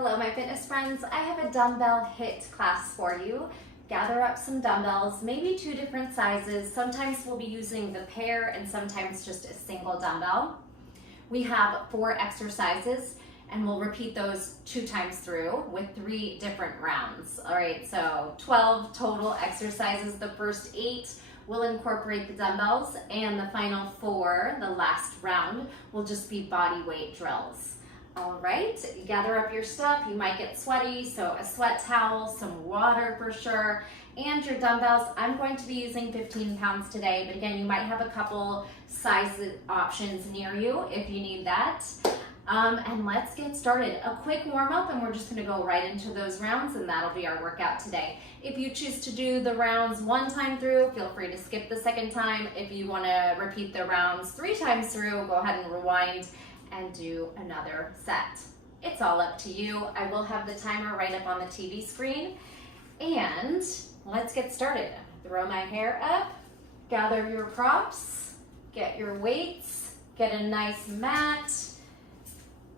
Hello, my fitness friends. I have a dumbbell HIIT class for you. Gather up some dumbbells, maybe 2 different sizes. Sometimes we'll be using the pair and sometimes just a single dumbbell. We have 4 exercises and we'll repeat those 2 times through with 3 different rounds. All right, so 12 total exercises. The first 8 will incorporate the dumbbells and the final 4, the last round, will just be body weight drills. All right, gather up your stuff. You might get sweaty, so a sweat towel, some water for sure, and your dumbbells. I'm going to be using 15 pounds today, but again, you might have a couple size options near you if you need that. And let's get started. A quick warm up and we're just gonna go right into those rounds and that'll be our workout today. If you choose to do the rounds 1 time through, feel free to skip the 2nd time. If you wanna repeat the rounds 3 times through, go ahead and rewind and do another set. It's all up to you. I will have the timer right up on the TV screen. And let's get started. Throw my hair up, gather your props, get your weights, get a nice mat.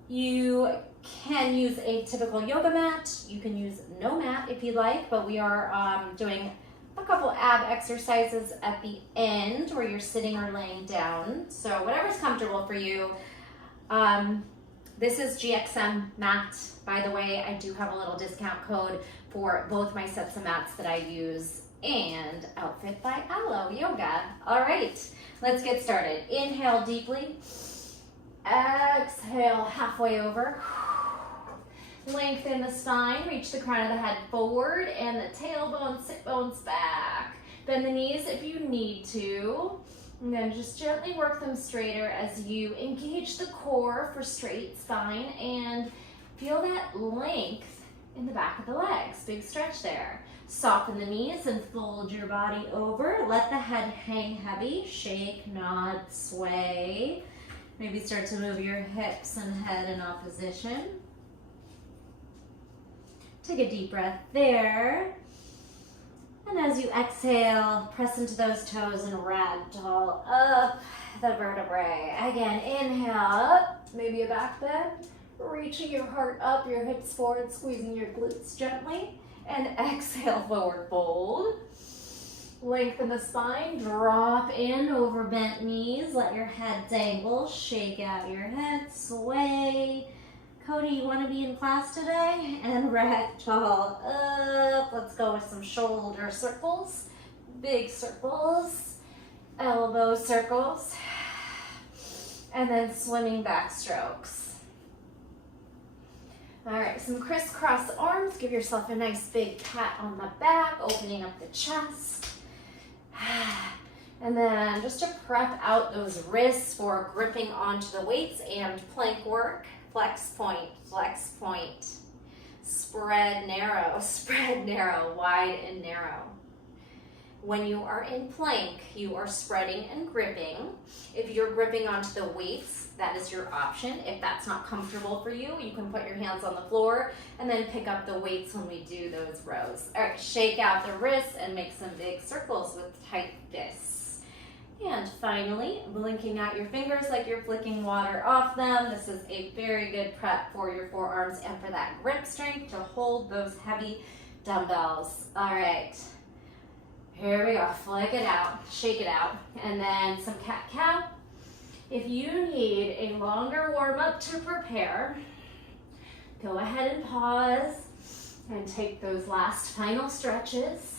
You can use a typical yoga mat. You can use no mat if you like, but we are doing a couple ab exercises at the end where you're sitting or laying down. So whatever's comfortable for you. This is Gxmmat, by the way. I do have a little discount code for both my sets of mats that I use and Outfit by Aloe Yoga. All right, let's get started. Inhale deeply. Exhale halfway over. Lengthen the spine, reach the crown of the head forward and the tailbone, sit bones back. Bend the knees if you need to. And then just gently work them straighter as you engage the core for straight spine and feel that length in the back of the legs. Big stretch there. Soften the knees and fold your body over. Let the head hang heavy. Shake, nod, sway. Maybe start to move your hips and head in opposition. Take a deep breath there. And as you exhale, press into those toes and ragdoll up the vertebrae. Again, inhale up, maybe a back bend. Reaching your heart up, your hips forward, squeezing your glutes gently. And exhale, forward fold. Lengthen the spine, drop in over bent knees. Let your head dangle, shake out your head, sway. Cody, you want to be in class today? And ragdoll up. Let's go with some shoulder circles, big circles, elbow circles, and then swimming back strokes. All right, some crisscross arms. Give yourself a nice big pat on the back, opening up the chest. And then just to prep out those wrists for gripping onto the weights and plank work. Flex point, spread, narrow, wide and narrow. When you are in plank, you are spreading and gripping. If you're gripping onto the weights, that is your option. If that's not comfortable for you, you can put your hands on the floor and then pick up the weights when we do those rows. All right, shake out the wrists and make some big circles with tight fists. And finally, blinking out your fingers like you're flicking water off them. This is a very good prep for your forearms and for that grip strength to hold those heavy dumbbells. All right, here we go. Flick it out, shake it out, and then some cat-cow. If you need a longer warm-up to prepare, go ahead and pause and take those last final stretches.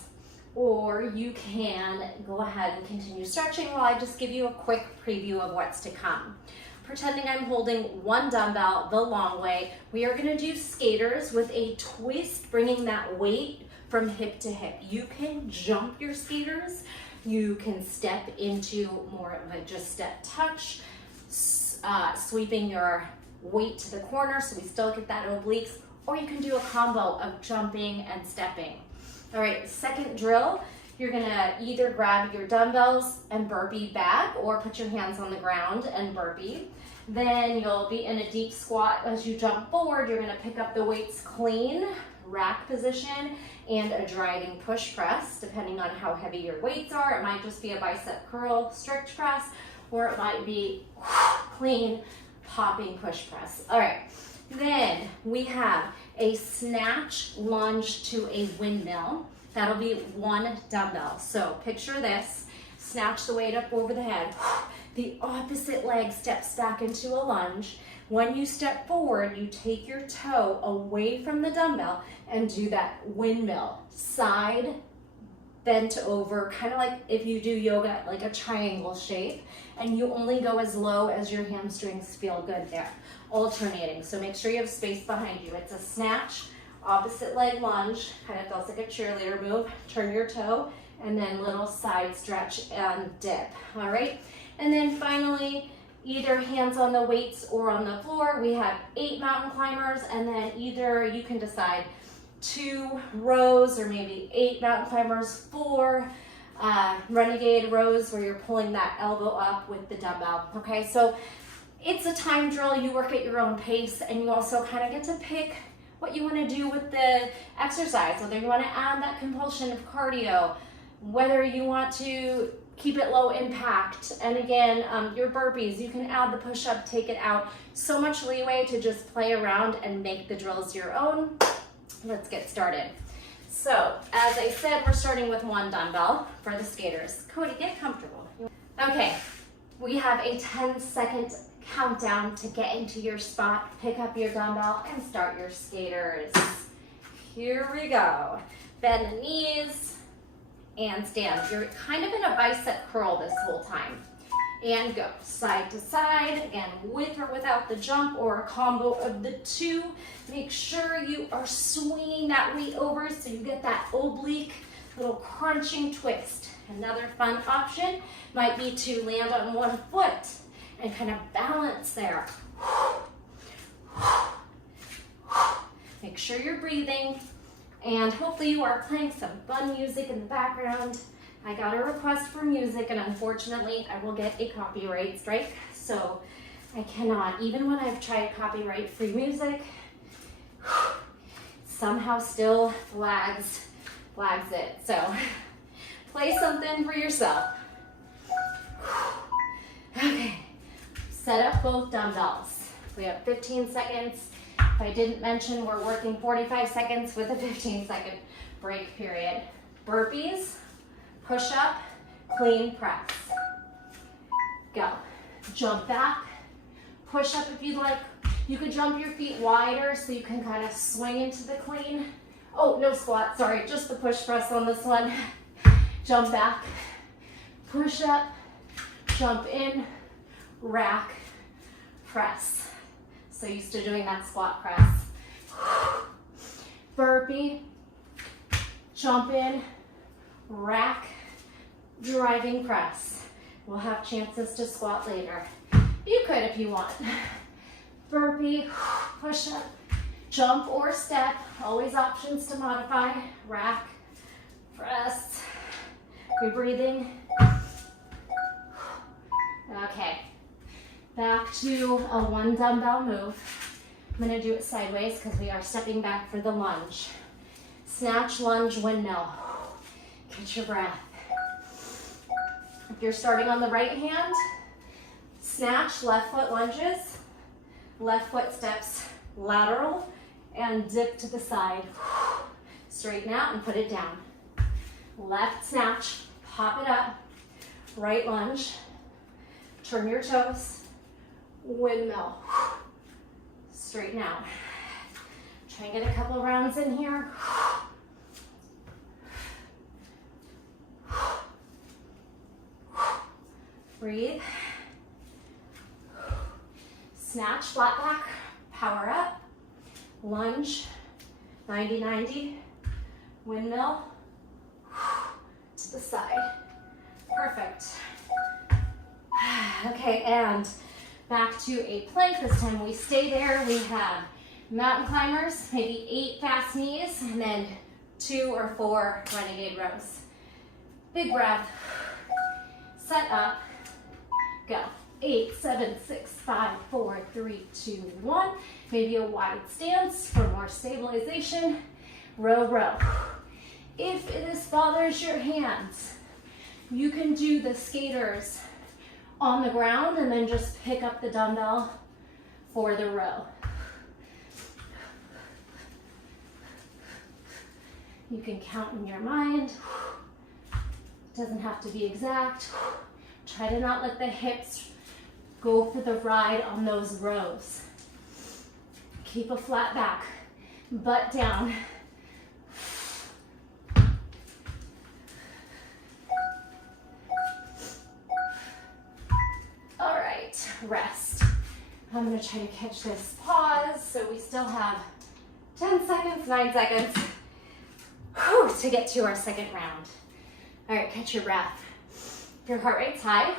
Or you can go ahead and continue stretching while I just give you a quick preview of what's to come. Pretending I'm holding 1 dumbbell the long way, we are gonna do skaters with a twist, bringing that weight from hip to hip. You can jump your skaters, you can step into more of a just step touch, sweeping your weight to the corner so we still get that obliques, or you can do a combo of jumping and stepping. All right, second drill, you're gonna either grab your dumbbells and burpee back or put your hands on the ground and burpee. Then you'll be in a deep squat. As you jump forward, you're gonna pick up the weights clean, rack position, and a driving push press, depending on how heavy your weights are. It might just be a bicep curl strict press, or it might be clean popping push press. All right, then we have a snatch lunge to a windmill. That'll be 1 dumbbell. So picture this, snatch the weight up over the head. The opposite leg steps back into a lunge. When you step forward, you take your toe away from the dumbbell and do that windmill, side, bent over, kind of like if you do yoga, like a triangle shape, and you only go as low as your hamstrings feel good there, alternating. So make sure you have space behind you. It's a snatch, opposite leg lunge, kind of feels like a cheerleader move. Turn your toe, and then little side stretch and dip, all right? And then finally, either hands on the weights or on the floor. We have 8 mountain climbers, and then either you can decide 2 rows or maybe 8 mountain climbers, 4 renegade rows where you're pulling that elbow up with the dumbbell, okay? So it's a time drill. You work at your own pace, and you also kind of get to pick what you want to do with the exercise, whether you want to add that compulsion of cardio, whether you want to keep it low impact. And again, your burpees, you can add the push-up, take it out. So much leeway to just play around and make the drills your own. Let's get started. So, as I said, we're starting with 1 dumbbell for the skaters. Cody, get comfortable. Okay, we have a 10-second countdown to get into your spot. Pick up your dumbbell and start your skaters. Here we go. Bend the knees and stand. You're kind of in a bicep curl this whole time. And go side to side, again, with or without the jump or a combo of the 2. Make sure you are swinging that weight over so you get that oblique little crunching twist. Another fun option might be to land on 1 foot and kind of balance there. Make sure you're breathing, and hopefully you are playing some fun music in the background. I got a request for music, and unfortunately I will get a copyright strike, so I cannot, even when I've tried copyright-free music, somehow still flags it. So play something for yourself. Okay, set up both dumbbells. We have 15 seconds. If I didn't mention, we're working 45 seconds with a 15-second break period. Burpees, push up, clean press. Go. Jump back, push up if you'd like. You could jump your feet wider so you can kind of swing into the clean. Oh, no squat, sorry, just the push press on this one. Jump back, push up, jump in, rack, press. So used to doing that squat press. Burpee, jump in, rack, driving press. We'll have chances to squat later. You could if you want. Burpee, push up, jump or step, always options to modify. Rack, press. Are we breathing? Okay, back to a 1 dumbbell move. I'm gonna do it sideways because we are stepping back for the lunge. Snatch, lunge, windmill. Catch your breath. If you're starting on the right hand, snatch, left foot lunges, left foot steps lateral, and dip to the side. Straighten out and put it down. Left snatch, pop it up, right lunge, turn your toes, windmill, straighten out. Try and get a couple rounds in here. Breathe. Snatch, flat back, power up, lunge, 90-90, windmill, to the side. Perfect. Okay, and back to a plank. This time we stay there. We have mountain climbers, maybe 8 fast knees, and then 2 or 4 renegade rows. Big breath. Set up. Go. 8, 7, 6, 5, 4, 3, 2, 1. Maybe a wide stance for more stabilization. Row, row. If this bothers your hands, you can do the skaters on the ground and then just pick up the dumbbell for the row. You can count in your mind. Doesn't have to be exact. Try to not let the hips go for the ride on those rows. Keep a flat back, butt down. All right, rest. I'm gonna try to catch this pause, so we still have 10 seconds, 9 seconds to get to our second round. All right, catch your breath. If your heart rate's high,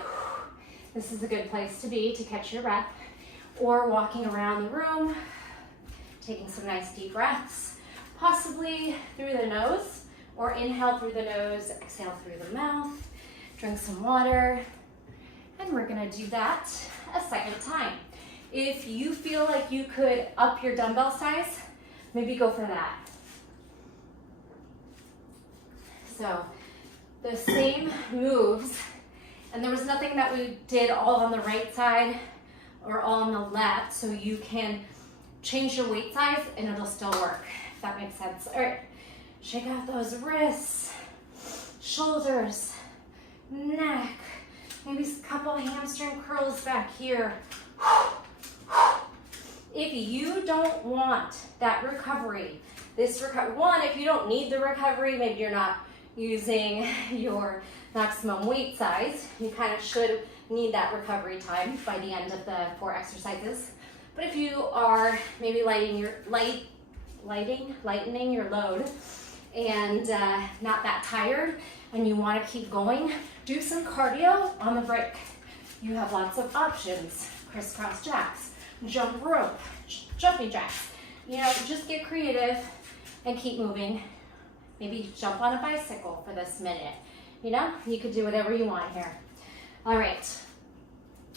this is a good place to be to catch your breath, or walking around the room, taking some nice deep breaths, possibly through the nose, or inhale through the nose, exhale through the mouth, drink some water, and we're gonna do that a second time. If you feel like you could up your dumbbell size, maybe go for that. So the same moves, and there was nothing that we did all on the right side or all on the left, so you can change your weight size and it'll still work, if that makes sense. All right, shake out those wrists, shoulders, neck, maybe a couple hamstring curls back here. If you don't want that recovery, if you don't need the recovery, maybe you're not using your maximum weight size, you kind of should need that recovery time by the end of the 4 exercises. But if you are maybe lightening your load and not that tired and you want to keep going, do some cardio on the break. You have lots of options: crisscross jacks, jump rope, jumping jacks. You know, just get creative and keep moving. Maybe jump on a bicycle for this minute. You know, you could do whatever you want here. All right,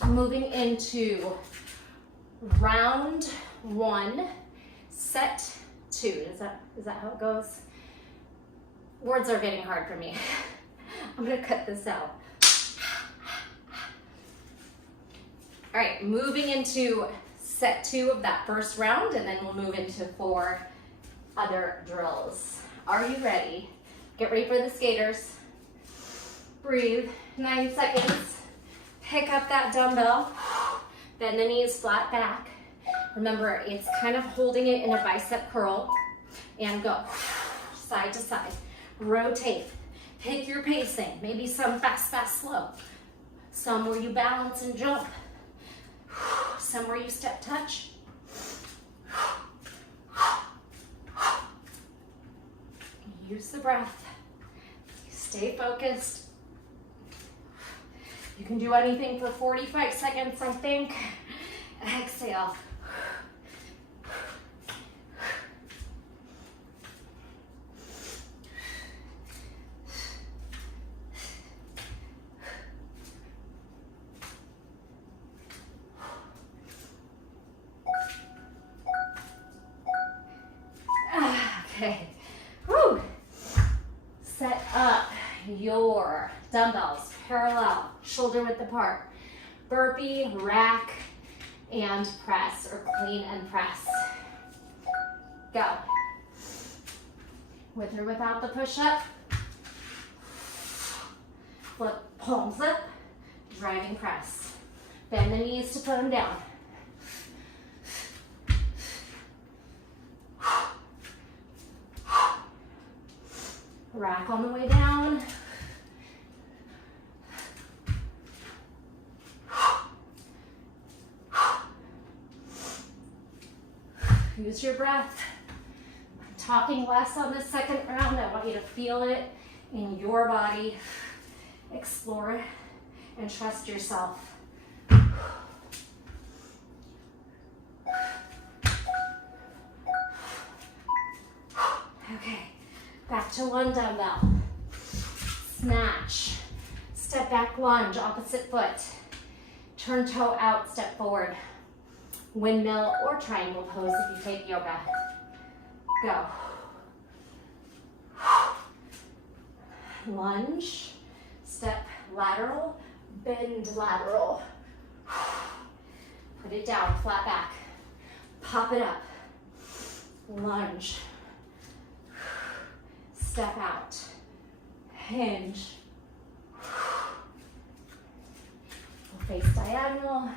moving into round 1, set 2. Is that how it goes? Words are getting hard for me. I'm gonna cut this out. All right, moving into set 2 of that first round, and then we'll move into 4 other drills. Are you ready? Get ready for the skaters. Breathe, 9 seconds. Pick up that dumbbell. Bend the knees flat back. Remember, it's kind of holding it in a bicep curl. And go side to side. Rotate. Pick your pacing. Maybe some fast, fast, slow. Some where you balance and jump. Some where you step touch. Use the breath. Stay focused. You can do anything for 45 seconds, I think. Exhale. Okay. Whew. Set up your dumbbells parallel, shoulder width apart. Burpee, rack, and press, or clean and press. Go. With or without the push-up. Flip palms up, driving press. Bend the knees to put them down. Rack on the way down. Use your breath. I'm talking less on this second round. I want you to feel it in your body. Explore and trust yourself. Okay, back to 1 dumbbell. Snatch. Step back lunge, opposite foot. Turn toe out, step forward. Windmill or triangle pose if you take yoga. Go. Lunge, step lateral, bend lateral. Put it down, flat back. Pop it up. Lunge. step out, hinge, we'll face diagonal,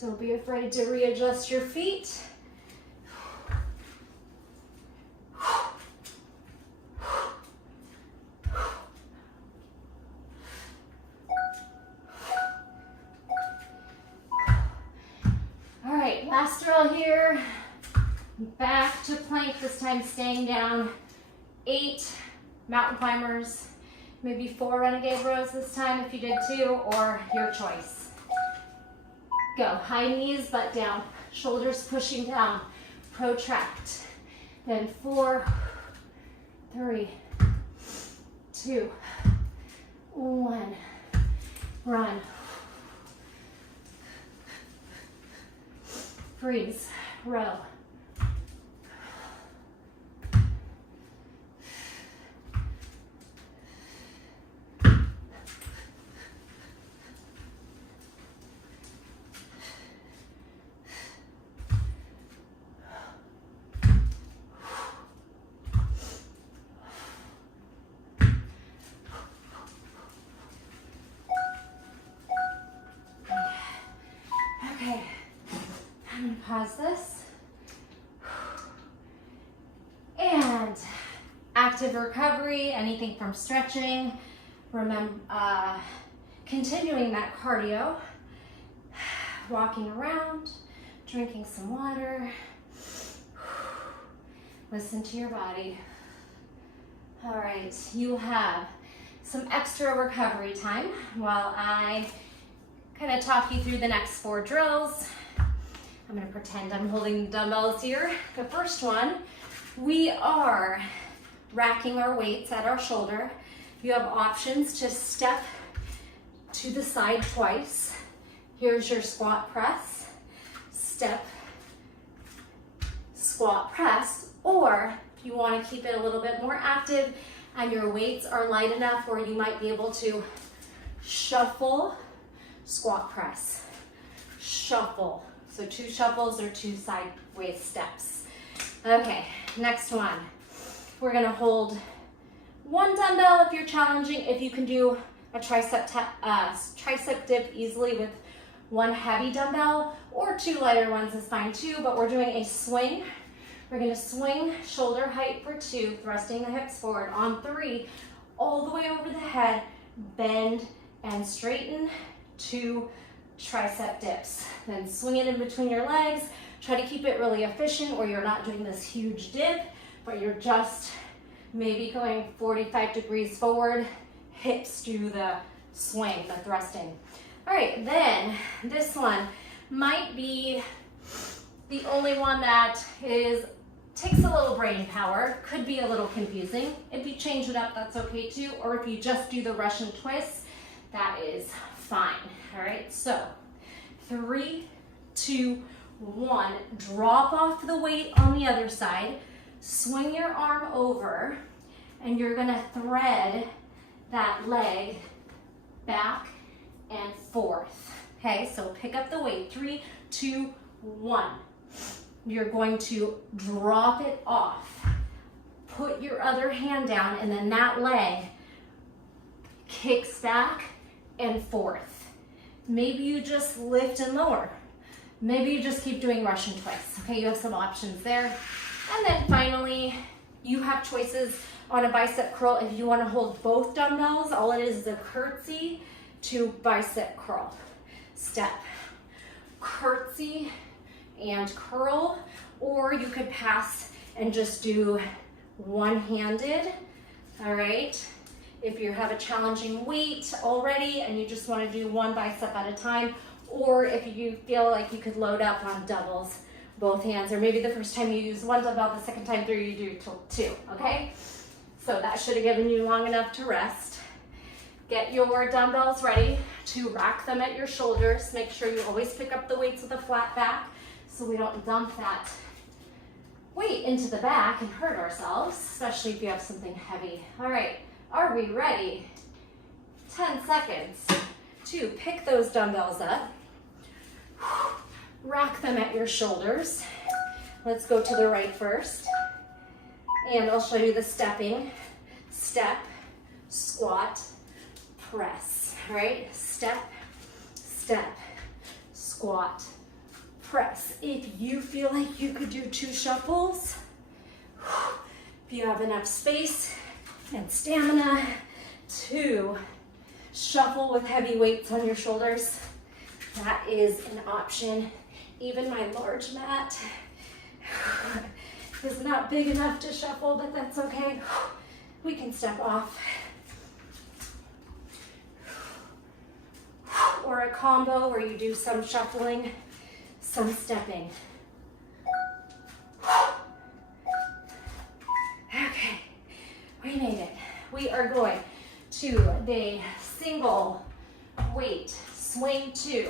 don't be afraid to readjust your feet. All right, last drill here. Back to plank, this time staying down. 8 mountain climbers, maybe 4 renegade rows this time if you did 2, or your choice. Go, high knees, butt down, shoulders pushing down, protract. Then 4, 3, 2, 1, run. Freeze, row. Okay, I'm gonna pause this. And active recovery, anything from stretching, remember, continuing that cardio, walking around, drinking some water, listen to your body. All right, you have some extra recovery time while I kind of talk you through the next 4 drills. I'm gonna pretend I'm holding the dumbbells here. The first one, we are racking our weights at our shoulder. You have options to step to the side twice. Here's your squat press, step, squat press, or if you wanna keep it a little bit more active and your weights are light enough where you might be able to shuffle, squat press, shuffle. So 2 shuffles or 2 sideways steps. Okay, next one. We're gonna hold 1 dumbbell if you're challenging. If you can do a tricep dip easily with 1 heavy dumbbell, or 2 lighter ones is fine too, but we're doing a swing. We're gonna swing shoulder height for 2, thrusting the hips forward. On 3, all the way over the head, bend and straighten, 2 tricep dips. Then swing it in between your legs. Try to keep it really efficient where you're not doing this huge dip, but you're just maybe going 45 degrees forward, hips do the swing, the thrusting. All right, then this one might be the only one that takes a little brain power, could be a little confusing. If you change it up, that's okay too, or if you just do the Russian twist, that is fine. All right, so 3, 2, 1, drop off the weight on the other side, swing your arm over, and you're gonna thread that leg back and forth. Okay, so pick up the weight, 3, 2, 1. You're going to drop it off, put your other hand down, and then that leg kicks back and forth. Maybe you just lift and lower. Maybe you just keep doing Russian twists. Okay, you have some options there. And then finally, you have choices on a bicep curl. If you want to hold both dumbbells, all it is a curtsy to bicep curl. Step, curtsy and curl, or you could pass and just do one-handed, all right? If you have a challenging weight already and you just want to do 1 bicep at a time, or if you feel like you could load up on doubles, both hands, or maybe the first time you use 1 dumbbell, the second time through you do 2, okay? So that should have given you long enough to rest. Get your dumbbells ready to rack them at your shoulders. Make sure you always pick up the weights with a flat back so we don't dump that weight into the back and hurt ourselves, especially if you have something heavy. All right, are we ready? 10 seconds to pick those dumbbells up. Rack them at your shoulders. Let's go to the right first. And I'll show you the stepping. Step, squat, press. All right? Step, step, squat, press. If you feel like you could do 2 shuffles, if you have enough space and stamina to shuffle with heavy weights on your shoulders, that is an option. Even my large mat is not big enough to shuffle, but that's okay. We can step off. Or a combo where you do some shuffling, some stepping. Okay, we made it. We are going to the single weight, swing 2,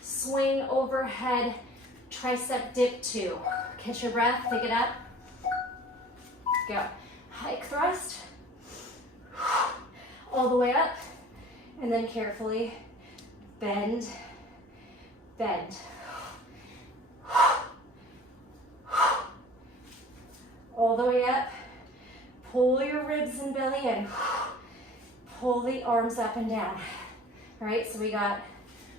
swing overhead, tricep dip 2. Catch your breath, pick it up. Go. Hike thrust. All the way up. And then carefully bend, bend. All the way up. Pull your ribs and belly in. Pull the arms up and down. All right, so we got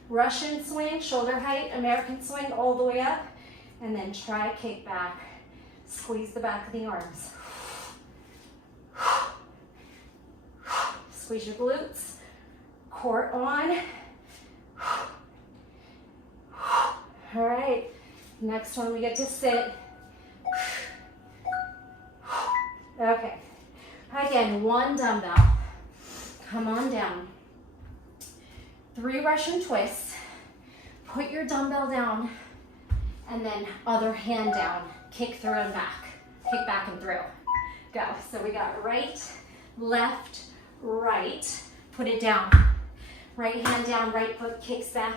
Russian swing, shoulder height, American swing all the way up, and then try kick back. Squeeze the back of the arms. Squeeze your glutes, core on. All right, next one we get to sit. Okay, again, 1 dumbbell. Come on down. 3 Russian twists. Put your dumbbell down and then other hand down. Kick through and back. Kick back and through. Go. So we got right, left, right. Put it down. Right hand down, right foot kicks back.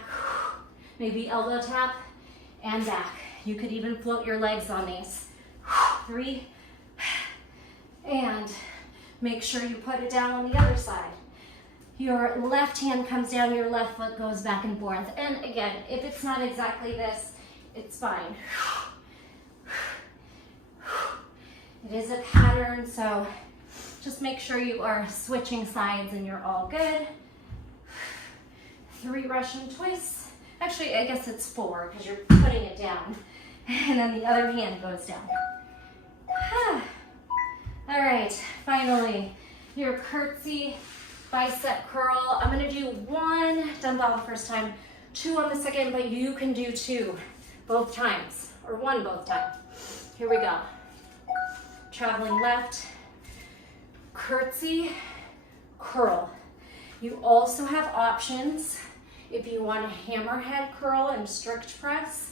Maybe elbow tap and back. You could even float your legs on these. 3. And make sure you put it down on the other side. Your left hand comes down, your left foot goes back and forth. And again, if it's not exactly this, it's fine. It is a pattern, so just make sure you are switching sides and you're all good. 3 Russian twists. Actually, I guess it's 4 because you're putting it down. And then the other hand goes down. All right, finally, your curtsy bicep curl. I'm gonna do 1 dumbbell the first time, 2 on the second, but you can do 2 both times, or 1 both times. Here we go. Traveling left, curtsy, curl. You also have options if you want a hammerhead curl and strict press,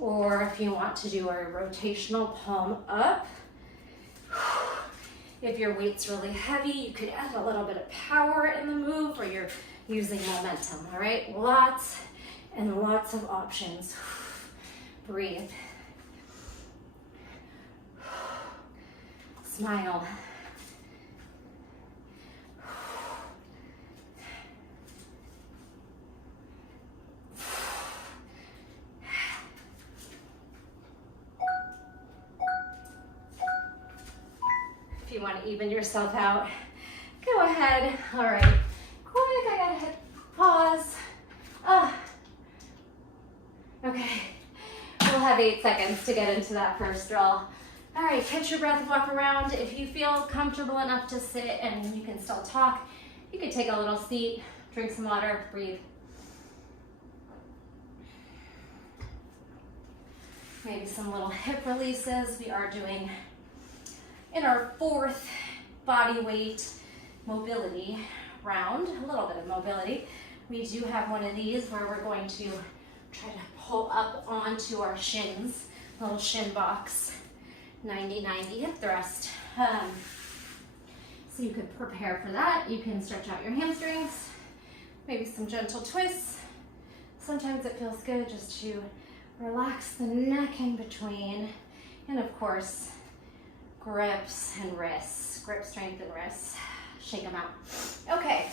or if you want to do a rotational palm up. If your weight's really heavy, you could add a little bit of power in the move, or you're using momentum, all right? Lots and lots of options. Breathe. Smile. If you want to even yourself out, go ahead. All right, quick, I gotta hit pause. Okay, we'll have 8 seconds to get into that first drill. All right, catch your breath, walk around. If you feel comfortable enough to sit and you can still talk, you could take a little seat, drink some water, breathe. Maybe some little hip releases. We are doing in our 4th body weight mobility round, a little bit of mobility. We do have one of these where we're going to try to pull up onto our shins, little shin box, 90-90 hip thrust. So you could prepare for that. You can stretch out your hamstrings, maybe some gentle twists. Sometimes it feels good just to relax the neck in between, and of course, grips and wrists, grip strength and wrists. Shake them out. Okay.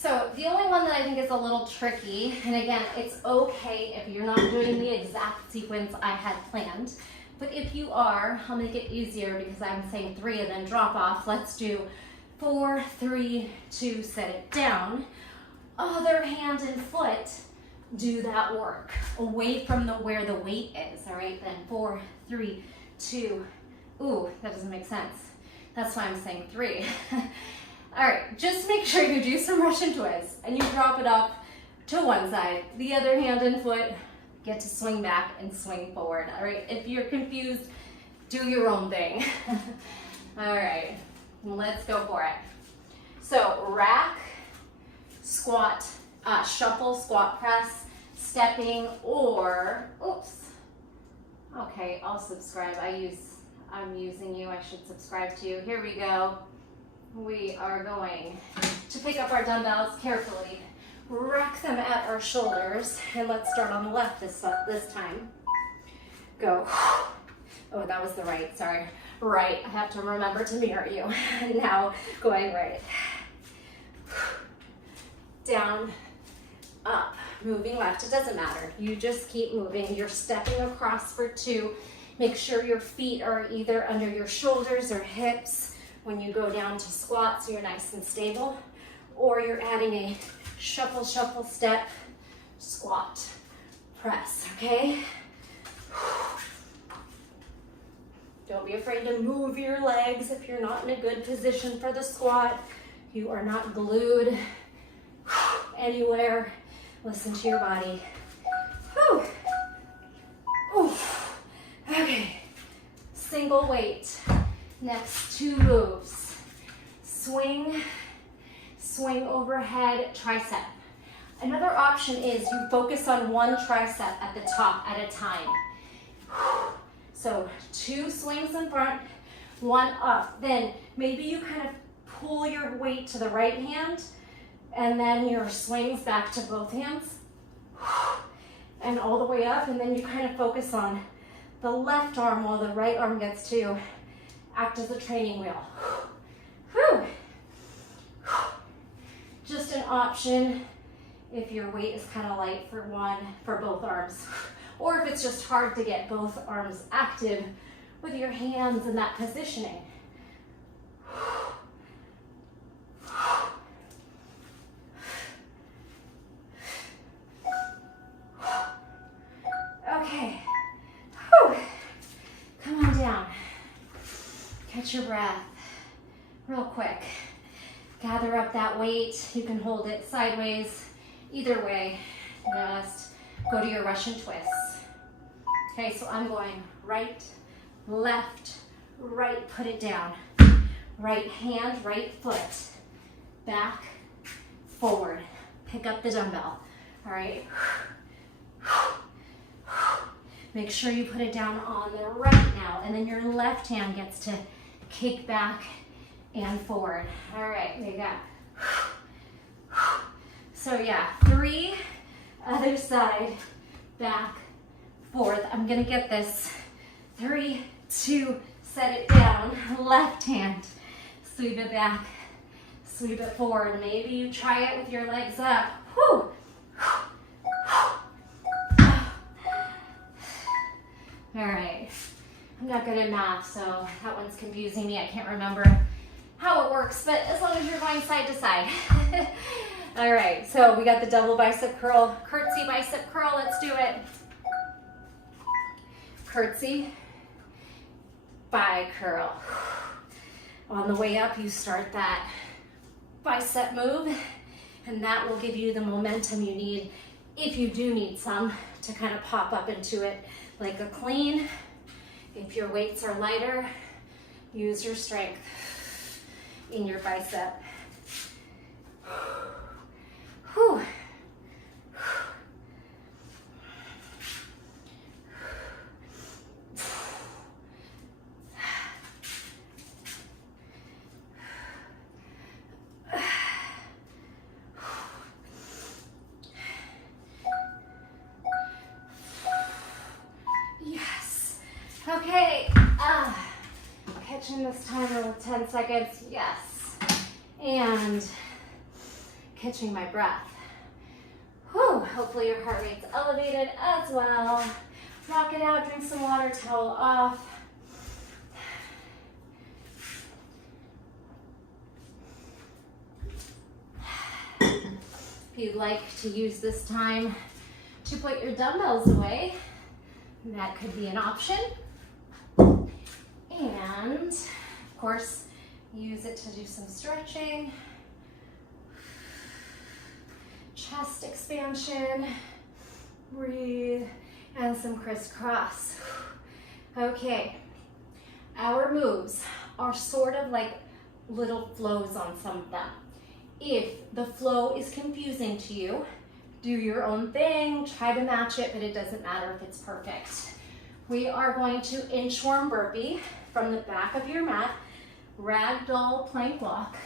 So the only one that I think is a little tricky, and again, it's okay if you're not doing the exact sequence I had planned, but if you are, I'll make it easier because I'm saying 3 and then drop off. Let's do 4, 3, 2, set it down. Other hand and foot, do that work away from where the weight is, all right? Then 4, 3, 2, ooh, that doesn't make sense. That's why I'm saying 3. All right, just make sure you do some Russian twists and you drop it up to one side. The other hand and foot get to swing back and swing forward, all right? If you're confused, do your own thing. All right, let's go for it. So rack, squat, shuffle, squat press, stepping, or, oops. Okay, I'll subscribe. I'm using you, I should subscribe to you. Here we go. We are going to pick up our dumbbells carefully, rack them at our shoulders, and let's start on the left this time. Go. Oh, that was the right, sorry. Right, I have to remember to mirror you. Now, going right. Down, up, moving left, it doesn't matter. You just keep moving. You're stepping across for 2. Make sure your feet are either under your shoulders or hips when you go down to squat so you're nice and stable, or you're adding a shuffle, shuffle, step, squat, press, okay? Don't be afraid to move your legs if you're not in a good position for the squat. You are not glued anywhere. Listen to your body. Whew. Ooh. Okay, single weight. Next 2 moves. Swing, swing overhead, tricep. Another option is you focus on one tricep at the top at a time. So 2 swings in front, 1 up. Then maybe you kind of pull your weight to the right hand and then your swings back to both hands and all the way up, and then you kind of focus on the left arm while the right arm gets to act as a training wheel. Whew. Just an option if your weight is kind of light for both arms, or if it's just hard to get both arms active with your hands in that positioning. Okay. Whew. Come on down. Catch your breath real quick. Gather up that weight. You can hold it sideways, either way. Just go to your Russian twists. Okay, so I'm going right, left, right, put it down. Right hand, right foot, back, forward. Pick up the dumbbell, all right? Make sure you put it down on the right now, and then your left hand gets to kick back and forward. All right, we got. So yeah, 3, other side, back, forth. I'm gonna get this. 3, 2, set it down. Left hand, sweep it back, sweep it forward. Maybe you try it with your legs up. Whew. All right, I'm not good at math, so that one's confusing me. I can't remember how it works, but as long as you're going side to side. All right, so we got the double bicep curl, curtsy bicep curl. Let's do it. Curtsy, bi curl. On the way up, you start that bicep move, and that will give you the momentum you need, if you do need some, to kind of pop up into it like a clean. If your weights are lighter, use your strength in your bicep. Whew. Yes. Okay. Catching this timer with 10 seconds. Yes. And catching my breath. Whew, hopefully your heart rate's elevated as well. Rock it out, drink some water, towel off. If you'd like to use this time to put your dumbbells away, that could be an option. And of course, use it to do some stretching, chest expansion, breathe, and some crisscross. Okay, our moves are sort of like little flows on some of them. If the flow is confusing to you, do your own thing, try to match it, but it doesn't matter if it's perfect. We are going to inchworm burpee from the back of your mat, ragdoll plank walk.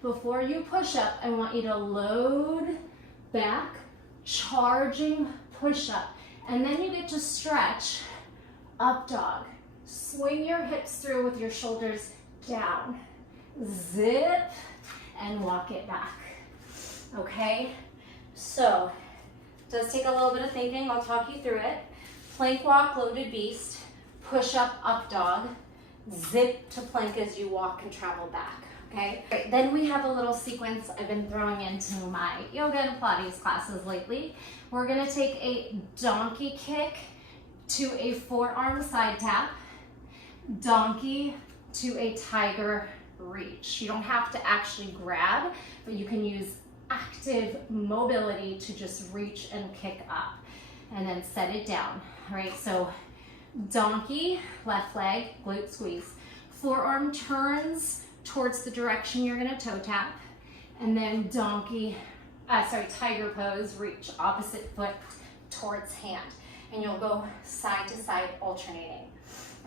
Before you push up, I want you to load back, charging push up, and then you get to stretch up dog. Swing your hips through with your shoulders down. Zip and walk it back. Okay, so it does take a little bit of thinking. I'll talk you through it. Plank walk, loaded beast, push up dog, zip to plank as you walk and travel back. Okay, right, then we have a little sequence I've been throwing into my yoga and Pilates classes lately. We're gonna take a donkey kick to a forearm side tap, donkey to a tiger reach. You don't have to actually grab, but you can use active mobility to just reach and kick up and then set it down. All right, so donkey, left leg, glute squeeze. Forearm turns towards the direction you're gonna toe tap, and then donkey, tiger pose, reach, opposite foot towards hand. And you'll go side to side alternating,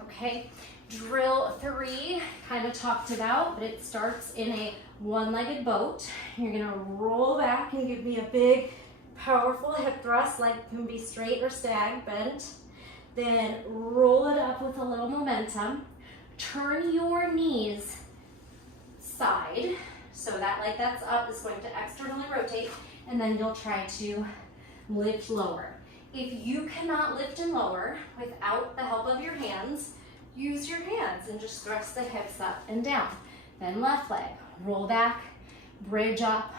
okay? Drill 3, kind of talked about, but it starts in a one-legged boat. You're gonna roll back and give me a big, powerful hip thrust, leg can be straight or stag bent. Then roll it up with a little momentum. Turn your knees side, so that leg that's up is going to externally rotate, and then you'll try to lift lower. If you cannot lift and lower without the help of your hands, use your hands and just thrust the hips up and down. Then left leg, roll back, bridge up,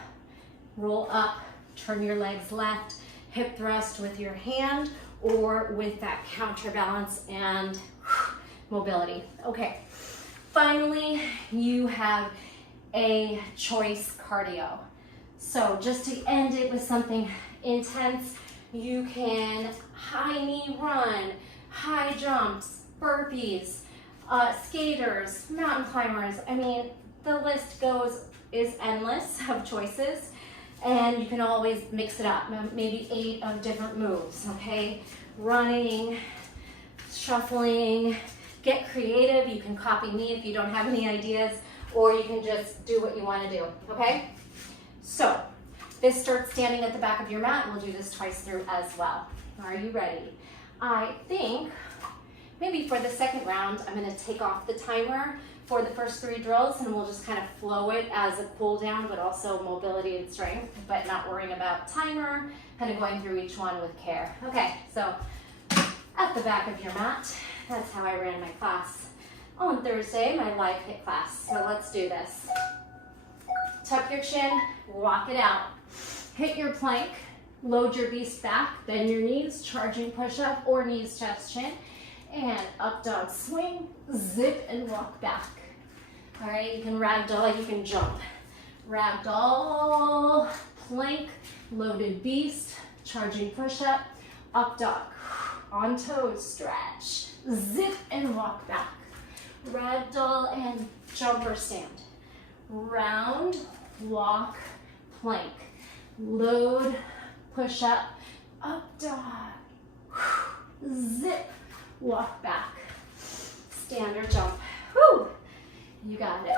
roll up, turn your legs left, hip thrust with your hand or with that counterbalance and mobility. Okay, finally, you have a choice cardio. So just to end it with something intense, you can high knee run, high jumps, burpees, skaters, mountain climbers. I mean, the list is endless of choices, and you can always mix it up, maybe 8 of different moves, okay? Running, shuffling, get creative. You can copy me if you don't have any ideas, or you can just do what you want to do, okay? So this starts standing at the back of your mat. We'll do this twice through as well. Are you ready? I think maybe for the second round, I'm gonna take off the timer for the first 3 drills, and we'll just kind of flow it as a cool down, but also mobility and strength, but not worrying about timer, kind of going through each one with care. Okay, so at the back of your mat, that's how I ran my class on Thursday, my live HIIT class. So let's do this. Tuck your chin, walk it out. Hit your plank, load your beast back, bend your knees, charging push up or knees, chest, chin, and up dog swing, zip and walk back. All right, you can ragdoll, you can jump. Ragdoll, plank, loaded beast, charging push up dog, on toes, stretch, zip and walk back. Ragdoll and jumper stand. Round, walk, plank, load, push up dog, zip, walk back, stand or jump. Whew. You got it.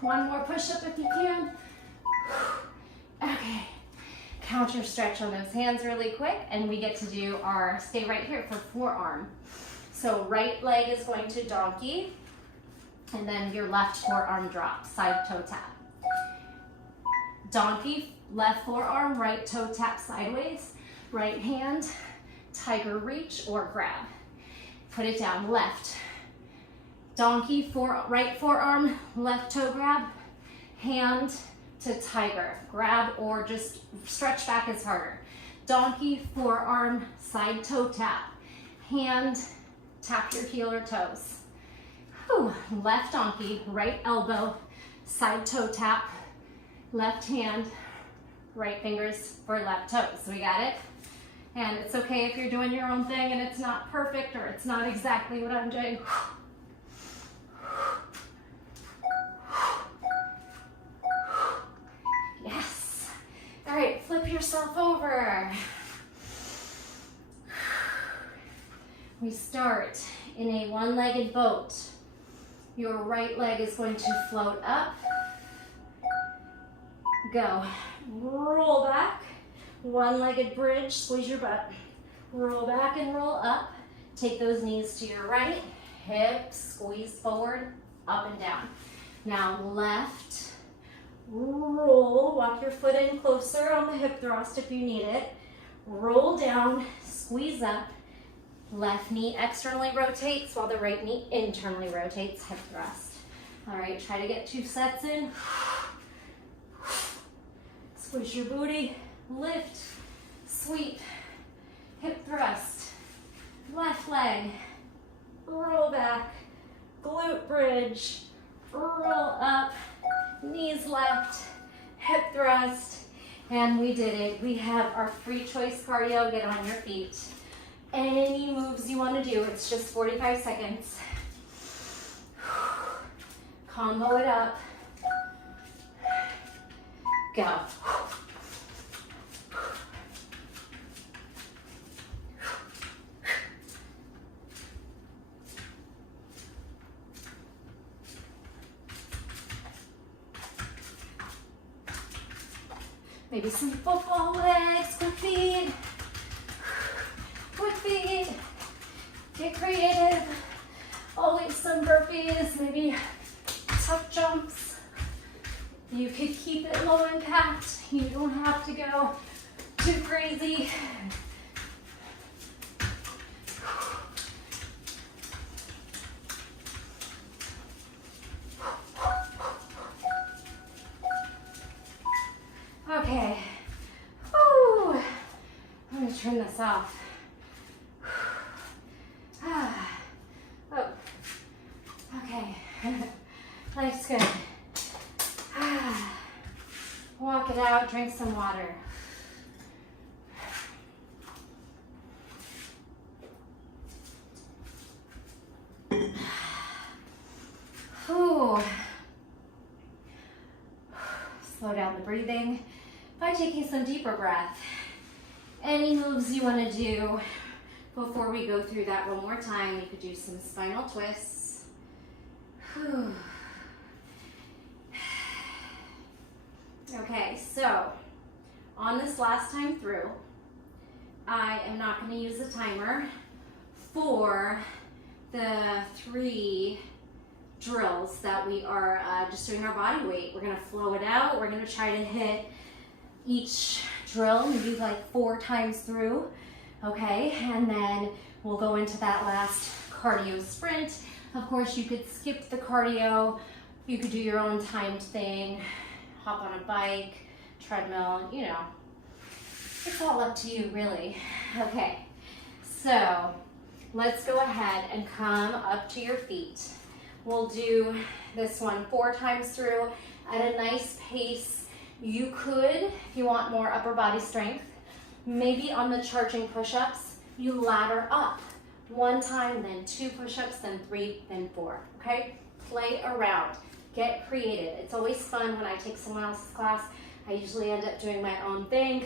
One more push up if you can. Okay, counter stretch on those hands really quick, and we get to do our, stay right here for forearm. So right leg is going to donkey, and then your left forearm drop, side toe tap. Donkey, left forearm, right toe tap sideways, right hand, tiger reach or grab. Put it down, left. Donkey, right forearm, left toe grab, hand to tiger, grab or just stretch back is harder. Donkey, forearm, side toe tap, hand, tap your heel or toes. Whew. Left donkey, right elbow, side toe tap, left hand, right fingers for left toes. We got it? And it's okay if you're doing your own thing and it's not perfect or it's not exactly what I'm doing. Yes. All right, flip yourself over. We start in a one-legged boat. Your right leg is going to float up. Go. Roll back. One-legged bridge, squeeze your butt. Roll back and roll up. Take those knees to your right. Hips, squeeze forward, up and down. Now left, roll. Walk your foot in closer on the hip thrust if you need it. Roll down, squeeze up. Left knee externally rotates while the right knee internally rotates, hip thrust. All right, try to get 2 sets in. Squish your booty, lift, sweep, hip thrust, left leg, roll back, glute bridge, roll up, knees left, hip thrust, and we did it. We have our free choice cardio. Get on your feet. Any moves you want to do, it's just 45 seconds. Combo it up. Go. Maybe some football legs, quick feet. Quick feet, get creative. Always some burpees, maybe tuck jumps. You could keep it low impact. You don't have to go too crazy. Okay. Whew. I'm gonna turn this off. Oh, okay, life's good. Walk it out, drink some water. Ooh. Slow down the breathing by taking some deeper breath. Any moves you want to do. Before we go through that one more time, you could do some spinal twists. Whew. Okay, so on this last time through, I am not going to use a timer for the 3 drills that we are just doing our body weight. We're going to flow it out. We're going to try to hit each drill maybe like 4 times through. Okay, and then we'll go into that last cardio sprint. Of course, you could skip the cardio. You could do your own timed thing, hop on a bike, treadmill, you know. It's all up to you, really. Okay, so let's go ahead and come up to your feet. We'll do this one 4 times through at a nice pace. You could, if you want more upper body strength, maybe on the charging push-ups, you ladder up. 1 time, then 2 push-ups, then 3, then 4, okay? Play around, get creative. It's always fun when I take someone else's class. I usually end up doing my own thing,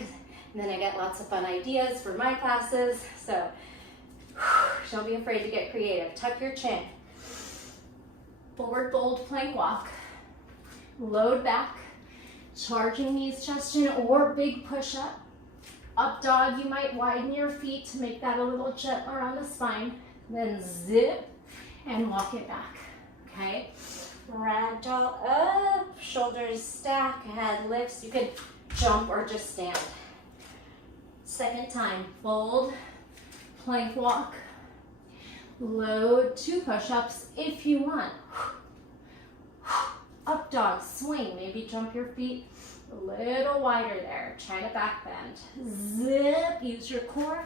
and then I get lots of fun ideas for my classes. So don't be afraid to get creative. Tuck your chin. Forward fold plank walk. Load back, charging knees, chest, chin, or big push-up. Up dog, you might widen your feet to make that a little gentler on the spine. Then zip and walk it back, okay? Ragdoll up, shoulders stack, head lifts. You can jump or just stand. Second time, fold, plank walk, load 2 push-ups if you want. Up dog, swing, maybe jump your feet a little wider there. Try to back bend. Zip, use your core,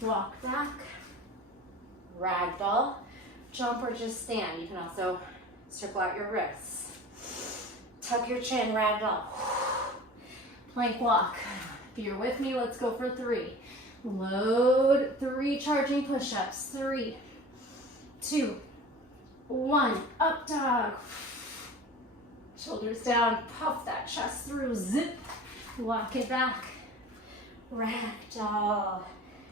walk back. Ragdoll, jump or just stand. You can also circle out your wrists. Tuck your chin, ragdoll. Plank walk. If you're with me, let's go for 3. Load 3 charging push-ups. 3, 2, 1. Up dog. Shoulders down, puff that chest through. Zip, walk it back. Ragdoll.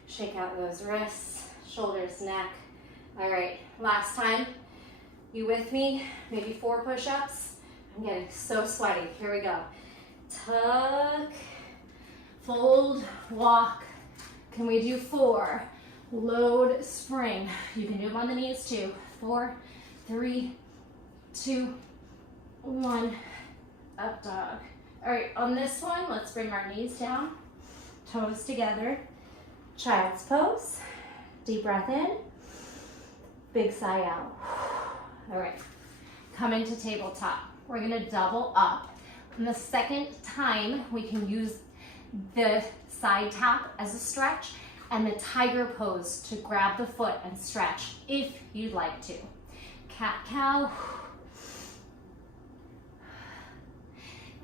Shake out those wrists, shoulders, neck. All right, last time. You with me? Maybe 4 push-ups. I'm getting so sweaty. Here we go. Tuck, fold, walk. Can we do 4? Load, spring. You can do them on the knees too. 4, 3, 2, 1. Up dog. All right, on this one, let's bring our knees down, toes together. Child's pose. Deep breath in. Big sigh out. All right, come into tabletop. We're gonna double up. And the second time, we can use the side tap as a stretch and the tiger pose to grab the foot and stretch if you'd like to. Cat-cow.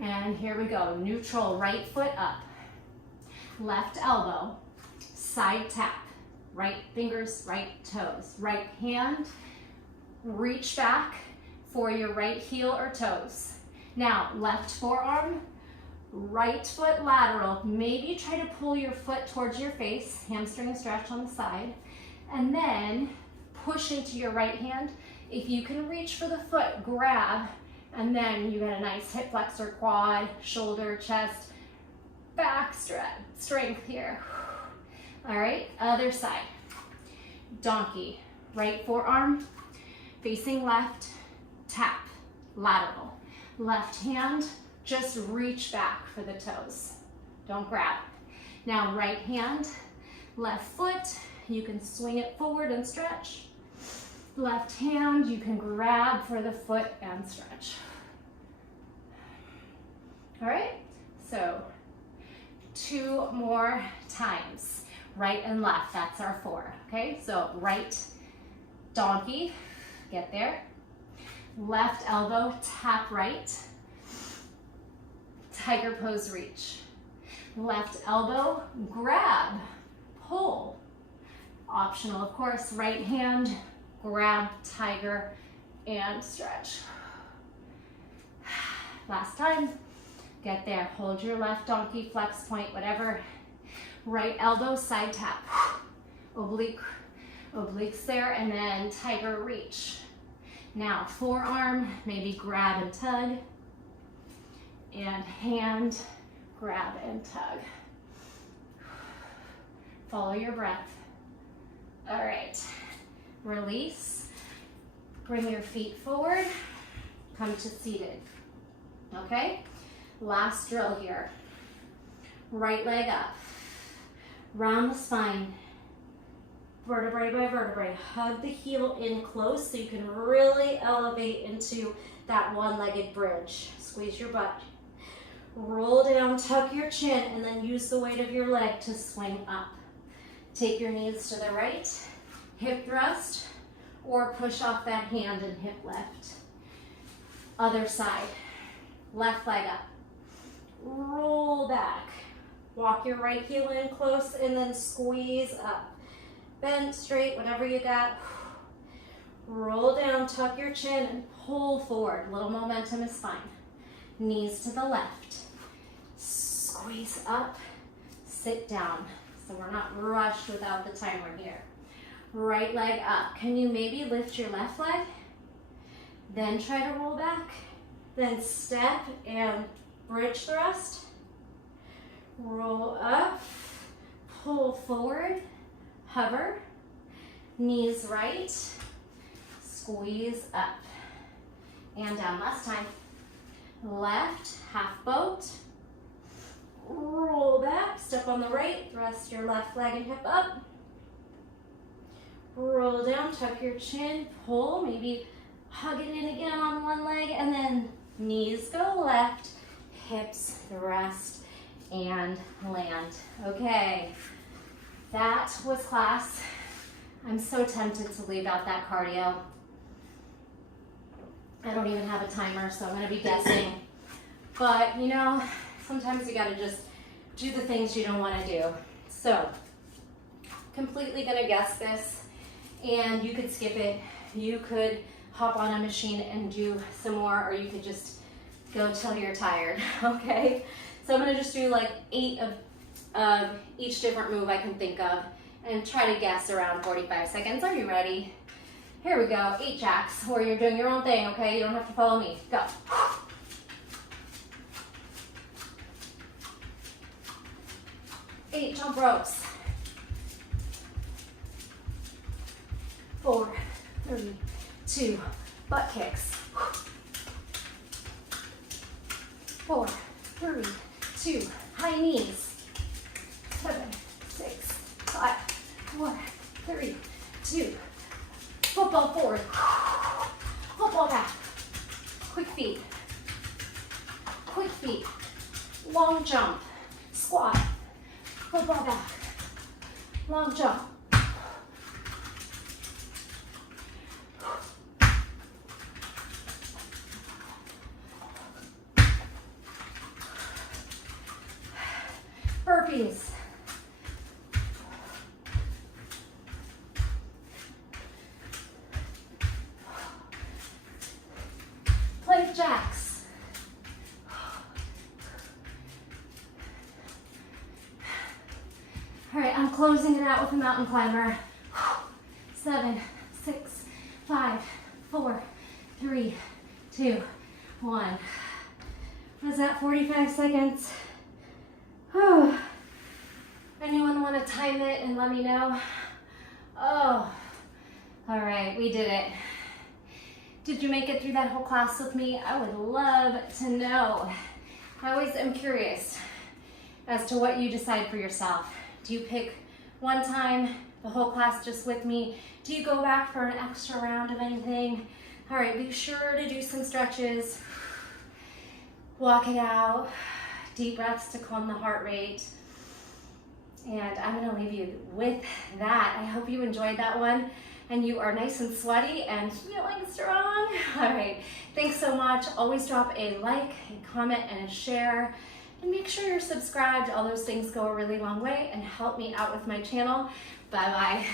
And here we go, neutral right foot up. Left elbow, side tap. Right fingers, right toes. Right hand, reach back for your right heel or toes. Now, left forearm, right foot lateral. Maybe try to pull your foot towards your face, hamstring stretch on the side, and then push into your right hand. If you can reach for the foot, grab, and then you get a nice hip flexor, quad, shoulder, chest, back strength here. All right, other side. Donkey, right forearm, facing left, tap, lateral. Left hand, just reach back for the toes. Don't grab. Now right hand, left foot, you can swing it forward and stretch. Left hand, you can grab for the foot and stretch. All right, so 2 more times. Right and left, that's our 4, okay? So right donkey, get there. Left elbow, tap right. Tiger pose, reach. Left elbow, grab, pull. Optional, of course, right hand, grab, tiger, and stretch. Last time, get there. Hold your left donkey, flex point, whatever. Right elbow, side tap. Oblique, obliques there, and then tiger reach. Now forearm, maybe grab and tug. And hand, grab and tug. Follow your breath. All right, release. Bring your feet forward. Come to seated. Okay, last drill here. Right leg up. Round the spine, vertebrae by vertebrae. Hug the heel in close so you can really elevate into that one-legged bridge. Squeeze your butt. Roll down, tuck your chin, and then use the weight of your leg to swing up. Take your knees to the right, hip thrust, or push off that hand and hip lift. Other side, left leg up. Roll back. Walk your right heel in close and then squeeze up. Bend straight, whatever you got. Roll down, tuck your chin, and pull forward. Little momentum is fine. Knees to the left. Squeeze up, sit down. So we're not rushed without the timer here. Right leg up. Can you maybe lift your left leg? Then try to roll back. Then step and bridge thrust. Roll up, pull forward, hover, knees right, squeeze up. And down, last time. Left, half boat. Roll back, step on the right, thrust your left leg and hip up. Roll down, tuck your chin, pull, maybe hug it in again on one leg, and then knees go left, hips thrust, and land. Okay, that was class. I'm so tempted to leave out that cardio. I don't even have a timer, so I'm gonna be guessing. But you know, sometimes you gotta just do the things you don't wanna do. So, completely gonna guess this, and you could skip it. You could hop on a machine and do some more, or you could just go till you're tired, okay? So I'm gonna just do like 8 of each different move I can think of and try to guess around 45 seconds. Are you ready? Here we go, 8 jacks, where you're doing your own thing, okay? You don't have to follow me, go. 8 jump ropes. 4, 3, 2, butt kicks. 4, 3, 2, high knees. 7, 6, 5, 4, 3, 2, football forward, football back, quick feet, long jump, squat, football back, long jump. Burpees. Plank jacks. All right, I'm closing it out with a mountain climber. 7, 6, 5, 4, 3, 2, 1. Was that 45 seconds? Whew. Anyone want to time it and let me know? Oh, all right, we did it. Did you make it through that whole class with me? I would love to know. I always am curious as to what you decide for yourself. Do you pick one time, the whole class just with me? Do you go back for an extra round of anything? All right, be sure to do some stretches. Walk it out. Deep breaths to calm the heart rate. And I'm gonna leave you with that. I hope you enjoyed that one and you are nice and sweaty and feeling strong. All right, thanks so much. Always drop a like, a comment, and a share. And make sure you're subscribed. All those things go a really long way and help me out with my channel. Bye-bye.